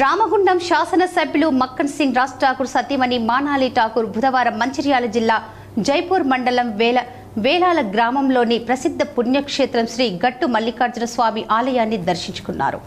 రామగుండం శాసనసభ్యులు మక్కన్ సింగ్ రాజ్ ఠాకూర్ సతీమణి మానాలి ఠాకూర్ బుధవారం మంచిర్యాల జిల్లా జైపూర్ మండలం వేల వేలాల గ్రామంలోని ప్రసిద్ధ పుణ్యక్షేత్రం శ్రీ గట్టు మల్లికార్జున స్వామి ఆలయాన్ని దర్శించుకున్నారు.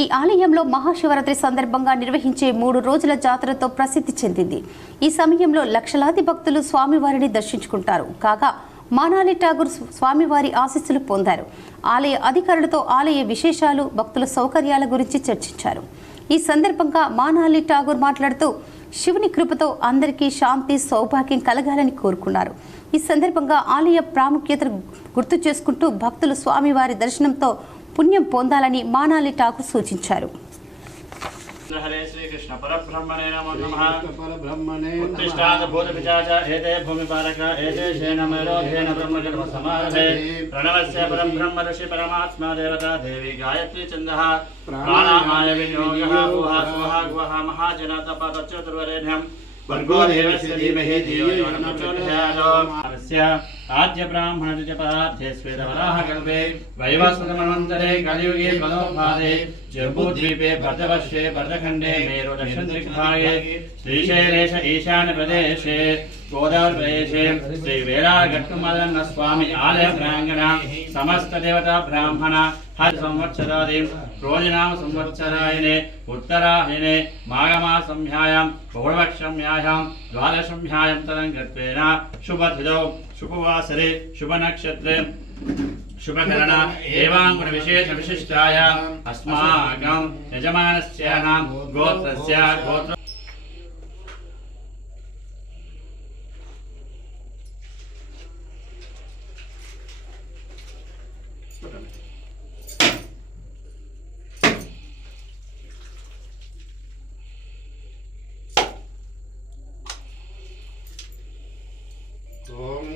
ఈ ఆలయంలో మహాశివరాత్రి సందర్భంగా నిర్వహించే మూడు రోజుల జాతరతో ప్రసిద్ధి చెందింది. ఈ సమయంలో లక్షలాది భక్తులు స్వామివారిని దర్శించుకుంటారు. కాగా మానాలి ఠాగూర్ స్వామివారి ఆశీస్సులు పొందారు. ఆలయ అధికారులతో ఆలయ విశేషాలు భక్తుల సౌకర్యాల గురించి చర్చించారు. ఈ సందర్భంగా మానాలి ఠాగూర్ మాట్లాడుతూ శివుని కృపతో అందరికీ శాంతి సౌభాగ్యం కలగాలని కోరుకున్నారు. ఈ సందర్భంగా ఆలయ ప్రాముఖ్యతను గుర్తు చేసుకుంటూ భక్తులు స్వామివారి దర్శనంతో పుణ్యం పొందాలని మానాలి ఠాకూర్ సూచించారు. हरे श्रीकृष्ण परब्रह्मणे नमो नमः। परब्रह्मणे उत्तिष्ठात् भूतपिशाच एते भूमिपालक एते शेनमेरोधेन ब्रह्मजन्म समारभे। प्रणवस्य परं ब्रह्म ऋषि परमात्मा देवता देवी गायत्री छन्दः प्राणामाय विनियोगः तप तच्चतुर्वरेण्यं। वर्गो देवस्य धीमहि धियो यो न प्रचोदयात् आद्य ब्राह्मण जपाध्ये स्वेदवराह कल्पे वैवस्वतमन्वन्तरे कलियुगे पदोपादे जम्बूद्वीपे भरतवर्षे भरतखण्डे मेरु दक्षिणदिग्भागे श्रीशैलेश ईशान्यप्रदेशे गोदावरिप्रदेशे श्रीवेलागट्टुमदन्न स्वामि आलय प्राङ्गण समस्त देवता ब्राह्मण हर संवत्सरादि रोजनाम संवत्सरायणे उत्तरायणे माघमासंह्यायां बहुळवक्षम्यायां द्वादशम्यायां तदङ्गत्वेन शुभतिथौ शुभवासरे, शुभनक्षत्रे, शुभकरण एवाङ्गुण विशेष विशिष्टाय अस्माकं यजमानस्य नाम गोत्रस्य, गोत्र